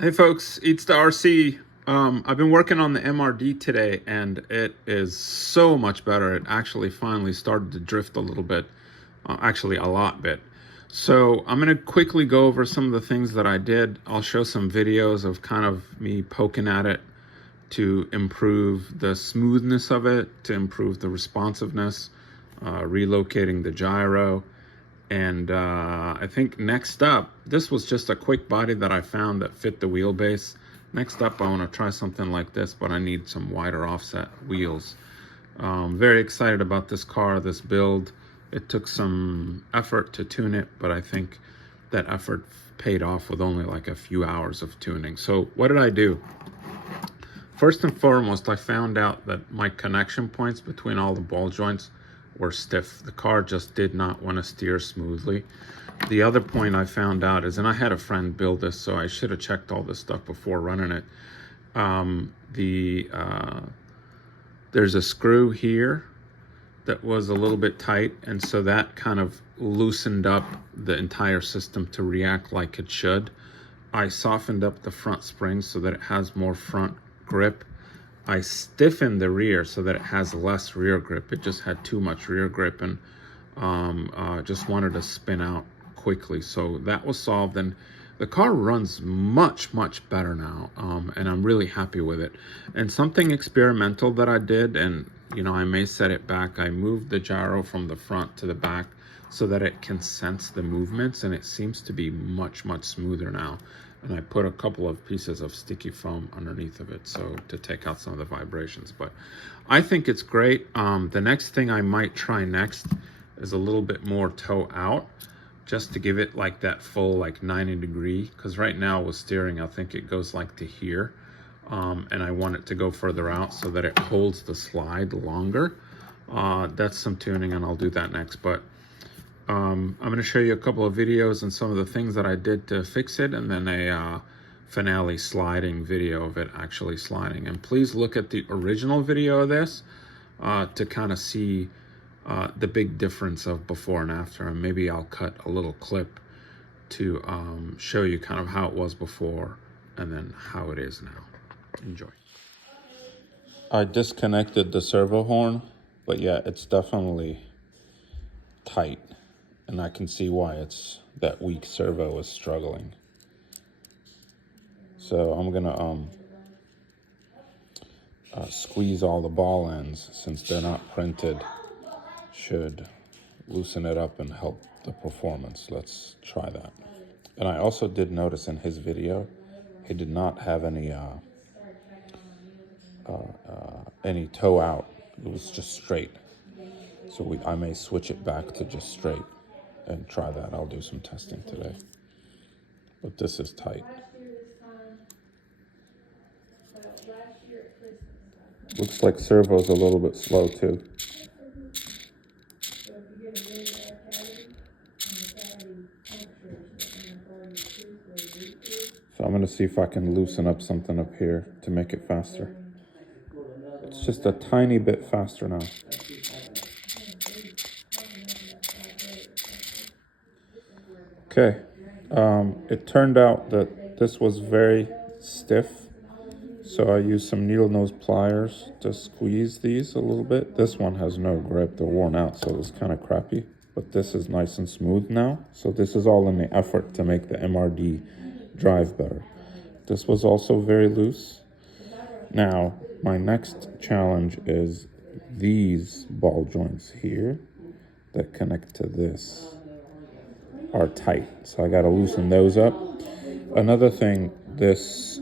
Hey folks, it's the RC. I've been working on the MRD today and it is so much better. It actually finally started to drift a little bit, actually a lot bit. So I'm going to quickly go over some of the things that I did. I'll show some videos of kind of me poking at it to improve the smoothness of it, to improve the responsiveness, relocating the gyro. And I think next up, this was just a quick body that I found that fit the wheelbase. Next up, I want to try something like this, but I need some wider offset wheels. Very excited about this car, this build. It took some effort to tune it, but I think that effort paid off with only like a few hours of tuning. So what did I do? First and foremost, I found out that my connection points between all the ball joints were stiff. The car just did not want to steer smoothly. The other point I found out is, and I had a friend build this, so I should have checked all this stuff before running it. There's a screw here that was a little bit tight, and so that kind of loosened up the entire system to react like it should. I softened up the front springs so that it has more front grip. I stiffened the rear so that it has less rear grip. It just had too much rear grip and just wanted to spin out quickly. So that was solved, and the car runs much better now, and I'm really happy with it. And something experimental that I did, and you know, I may set it back, I moved the gyro from the front to the back so that it can sense the movements, and it seems to be much smoother now. And I put a couple of pieces of sticky foam underneath of it so to take out some of the vibrations. But I think it's great. The next thing I might try next is a little bit more toe out, just to give it like that full like 90-degree, because right now with steering I think it goes like to here, and I want it to go further out so that it holds the slide longer. That's some tuning, and I'll do that next. But I'm going to show you a couple of videos and some of the things that I did to fix it, and then a finale sliding video of it actually sliding. And please look at the original video of this to kind of see the big difference of before and after. And maybe I'll cut a little clip to show you kind of how it was before and then how it is now. Enjoy. I disconnected the servo horn, but yeah, it's definitely tight. And I can see why it's that weak servo is struggling. So I'm gonna squeeze all the ball ends, since they're not printed. Should loosen it up and help the performance. Let's try that. And I also did notice in his video, he did not have any toe out. It was just straight. So I may switch it back to just straight and try that. I'll do some testing today. But this is tight. Looks like servo's a little bit slow too. So I'm going to see if I can loosen up something up here to make it faster. It's just a tiny bit faster now. Okay, it turned out that this was very stiff, so I used some needle nose pliers to squeeze these a little bit. This one has no grip, they're worn out, so it's kind of crappy, but this is nice and smooth now. So this is all in the effort to make the MRD drive better. This was also very loose. Now, my next challenge is these ball joints here that connect to this are tight, so I got to loosen those up. Another thing, this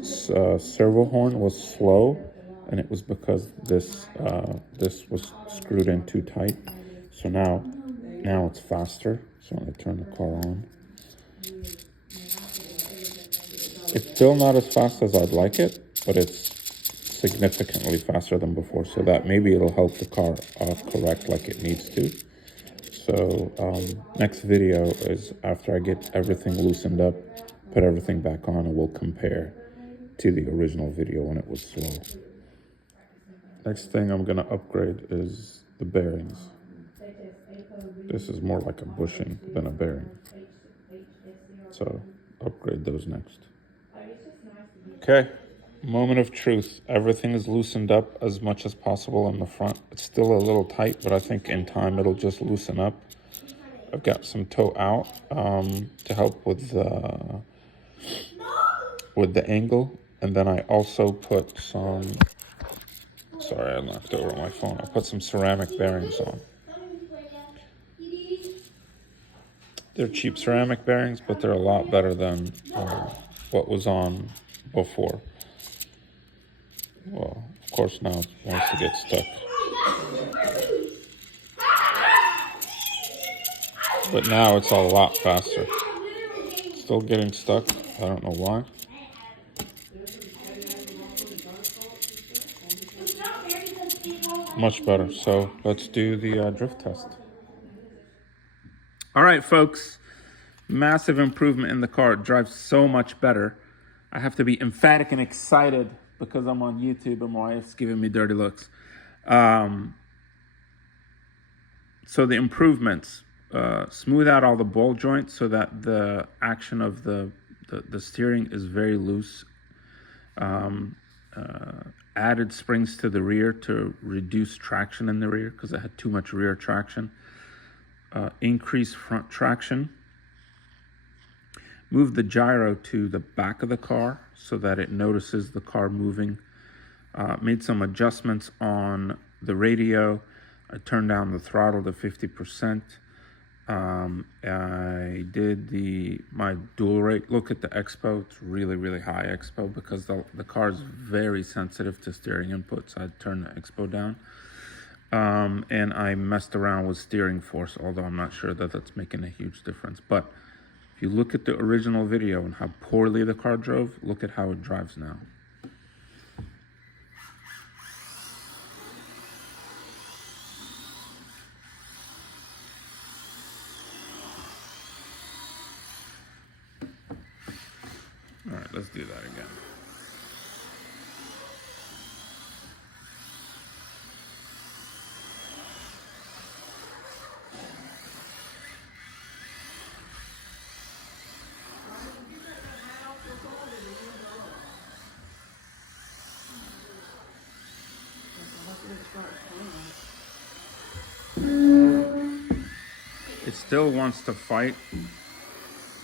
servo horn was slow, and it was because this was screwed in too tight. So now it's faster. So I'm going to turn the car on. It's still not as fast as I'd like it, but it's significantly faster than before. So that maybe it'll help the car correct like it needs to. So next video is after I get everything loosened up, put everything back on, and we'll compare to the original video when it was slow. Next thing I'm gonna upgrade is the bearings. This is more like a bushing than a bearing. So upgrade those next. Okay, moment of truth. Everything is loosened up as much as possible in the front. It's still a little tight, but I think in time it'll just loosen up. I've got some toe out to help with the angle, and then I also put some. Sorry, I knocked over my phone. I put some ceramic bearings on. They're cheap ceramic bearings, but they're a lot better than what was on before. Well, of course now it wants to get stuck. But now it's a lot faster. Still getting stuck. I don't know why. Much better. So let's do the drift test. All right, folks. Massive improvement in the car. It drives so much better. I have to be emphatic and excited because I'm on YouTube and my wife's giving me dirty looks. So the improvements, smooth out all the ball joints so that the action of the steering is very loose. Added springs to the rear to reduce traction in the rear because it had too much rear traction. Increase front traction. Move the gyro to the back of the car so that it notices the car moving. Made some adjustments on the radio. I turned down the throttle to 50%. I did my dual rate. Look at the expo. It's really, really high expo because the car is very sensitive to steering input. So I turned the expo down. And I messed around with steering force, although I'm not sure that that's making a huge difference. But if you look at the original video and how poorly the car drove, look at how it drives now. All right, let's do that again. It still wants to fight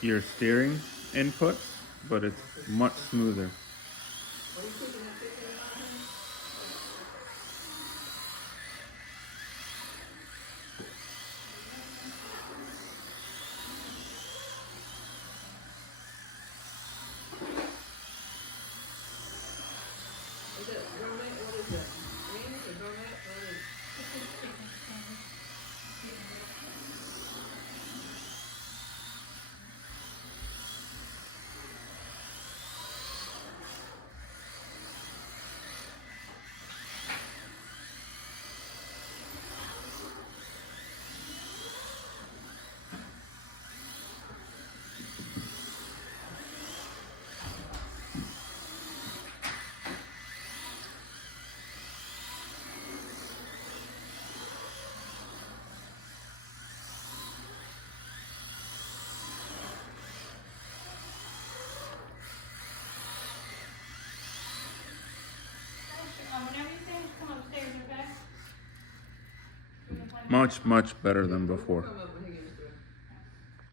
your steering input, but it's much smoother. Much, much better than before.